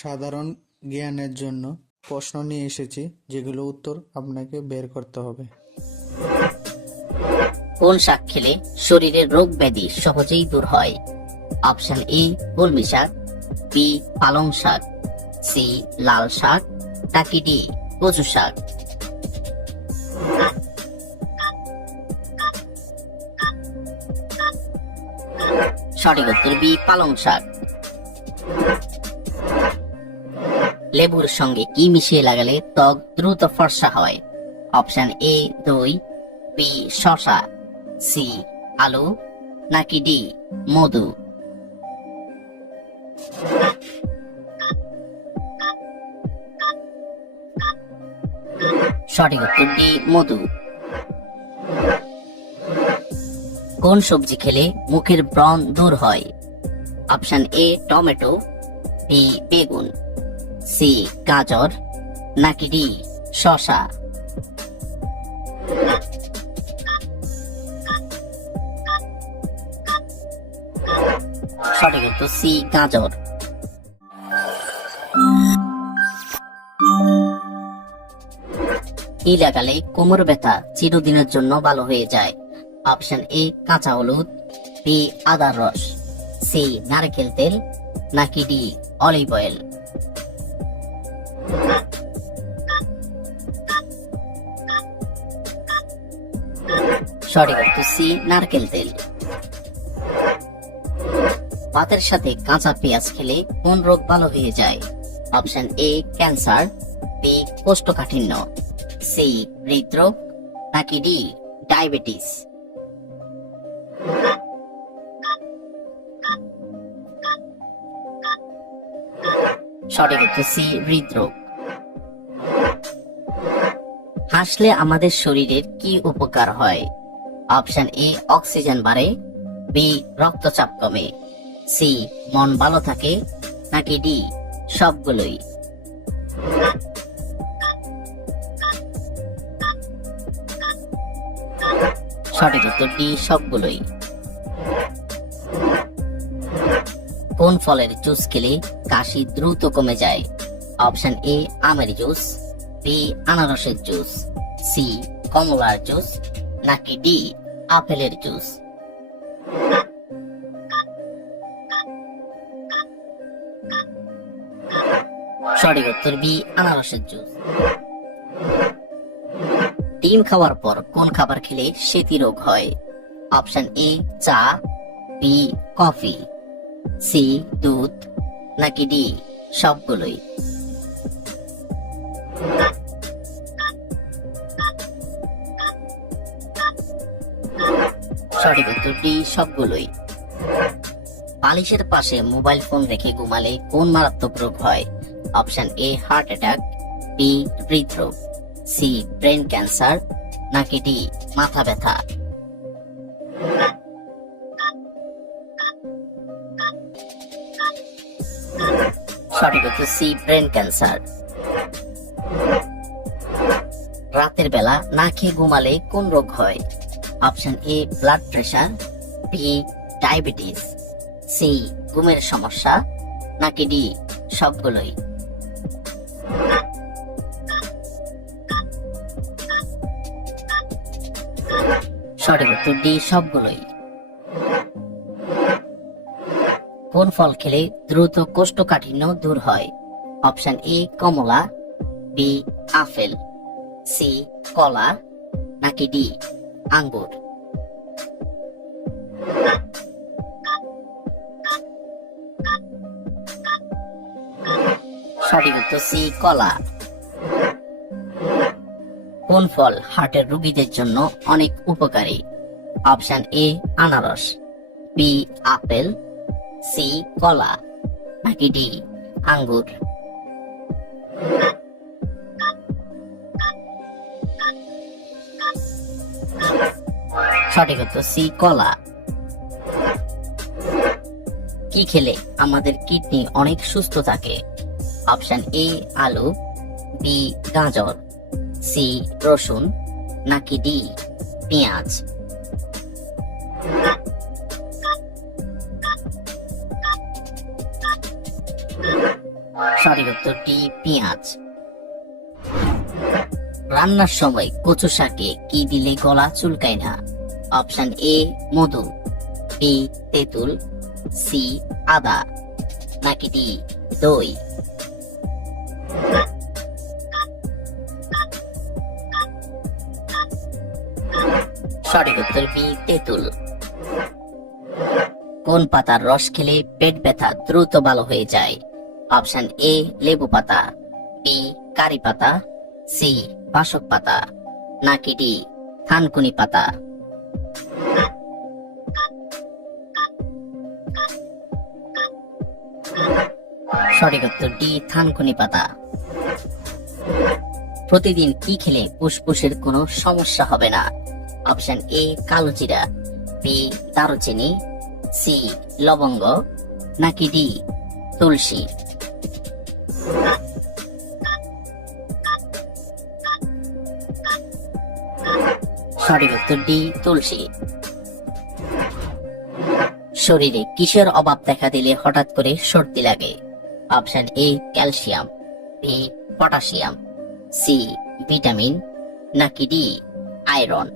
সাধারণ জ্ঞানের জন্য প্রশ্ন নিয়ে এসেছি, যেগুলো উত্তর আপনাকে বের করতে হবে। কোন শাক খেলে শরীরের রোগ ব্যাধি সহজেই দূর হয়? অপশন এ, কলমি শাক, বি, পালং শাক, সি, লাল শাক, নাকি ডি, কচু শাক? সঠিক উত্তর বি, পালং শাক। লেবুর সঙ্গে কি মিশিয়ে লাগালে ত্বক দ্রুত ফর্সা হয়? অপশন এ, দই, বি, শশা, সি, আলু, নাকি ডি, মধু? সঠিক উত্তর ডি, মধু। কোন সবজি খেলে মুখের ব্রণ দূর হয়? অপশন এ, টমেটো, বি, বেগুন। সি, গাজর, নাকি ডি শশা সঠিক উত্তর সি, গাজর। কি লাগালে কোমর ব্যথা চিরদিনের জন্য ভালো হয়ে যায়। অপশন এ, কাঁচা হলুদ, বি আদার রস, সি, নারকেল তেল, নাকি ডি, অলিভ অয়েল। সঠিক উত্তর নারকেল তেল। ভাতের সাথে কাঁচা পেঁয়াজ খেলে কোন রোগ ভালো হয়ে যায়। অপশন এ, ক্যান্সার বি কোষ্ঠকাঠিন্য সি হৃদরোগ, নাকি ডি ডায়াবেটিস। সঠিক উত্তর সি, হৃদরোগ। হাসলে আমাদের শরীরের কি উপকার হয়? অপশন এ, অক্সিজেন বাড়ে। বি, রক্তচাপ কমে। সি, মন ভালো থাকে। নাকি ডি, সবগুলোই। সঠিক উত্তর ডি, সবগুলোই। কোন ফলের জুস খেলে কাশি দ্রুত কমে যায়? অপশন এ, আমের জুস। বি আনারসের জুস, সি, কমলার জুস, নাকি ডি, আপেলের জুস? সঠিক উত্তর বি, আনারসের জুস। ডিম খাওয়ার পর কোন খাবার খেলে সেতি রোগ হয়? অপশন এ, চা, বি, কফি, সি, দুধ, নাকি ডি, সবগুলোই। সঠিক উত্তর ডি সবগুলোই। বালিশের পাশে মোবাইল ফোন রেখে ঘুমালে কোন মারাত্মক রোগ হয়? Option A, heart attack B হৃদরোগ সি ব্রেন ক্যান্সার, নাকি ডি মাথা ব্যথা। সঠিক উত্তর সি ব্রেন ক্যান্সার। রাতের বেলা না খেয়ে ঘুমালে কোন রোগ হয়? Option A blood pressure B diabetes C ঘুমের সমস্যা. নাকি ডি সবগুলোই? সঠিক উত্তর ডি সবগুলোই। কোন ফল খেলে দ্রুত কোষ্ঠকাঠিন্য দূর হয়? Option A Kamala. B apple. C কলা। নাকি ডি আঙ্গুর। সঠিক উত্তর সি, কলা। কোন ফল হার্টের রোগীদের জন্য অনেক উপকারী? অপশন এ, আনারস। B, apple. সি, কলা। নাকি ডি, আঙ্গুর। সঠিক উত্তর সি কলা। কি খেলে আমাদের কিডনি অনেক সুস্থ থাকে? অপশন এ, আলু, বি, গাজর, সি, রসুন, নাকি ডি, পেঁয়াজ। সঠিক উত্তরটি পেঁয়াজ। রান্নার সময় কচু শাকে কি দিলে গলা চুলকায় না? অপশন এ, মধু বি তেঁতুল সি আদা, নাকি ডি দই। সঠিক উত্তর বি তেঁতুল। কোন পাতার রস খেলে পেট ব্যথা দ্রুত ভালো হয়ে যায়? অপশন এ লেবু পাতা বি কারি পাতা সি বাসক পাতা, নাকি ডি থানকুনি পাতা। সঠিক উত্তর ডি থানকুনি পাতা। প্রতিদিন কি খেলে ফুসফুসের কোনো সমস্যা হবে না? অপশন এ, কালো জিরা। বি, দারুচিনি। সি, লবঙ্গ। নাকি ডি, তুলসী। সঠিক উত্তর ডি, তুলসী। শরীরে কিসের অভাব দেখা দিলে হঠাৎ করে সর্দি লাগে? Option A calcium B potassium C vitamin, নাকি ডি আয়রন।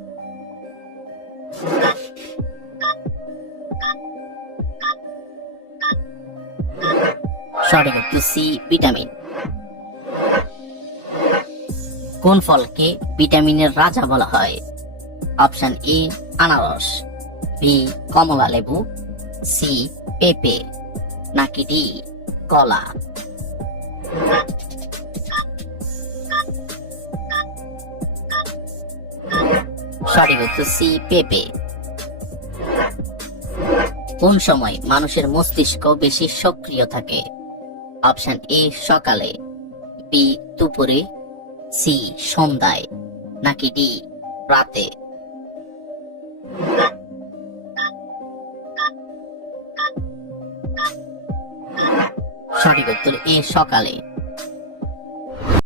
সঠিক উত্তর সি ভিটামিন। কোন ফলকে ভিটামিনের রাজা বলা হয়? অপশন এ আনারস বি কমলা লেবু সি পেঁপে, নাকি ডি কলা। সঠিক উত্তর সি, পেঁপে। কোন সময় মানুষের মস্তিষ্ক বেশি সক্রিয় থাকে? অপশন এ, সকালে। বি, দুপুরে। সি, সন্ধ্যায়। নাকি ডি, রাতে। সঠিক উত্তর এ সকালে।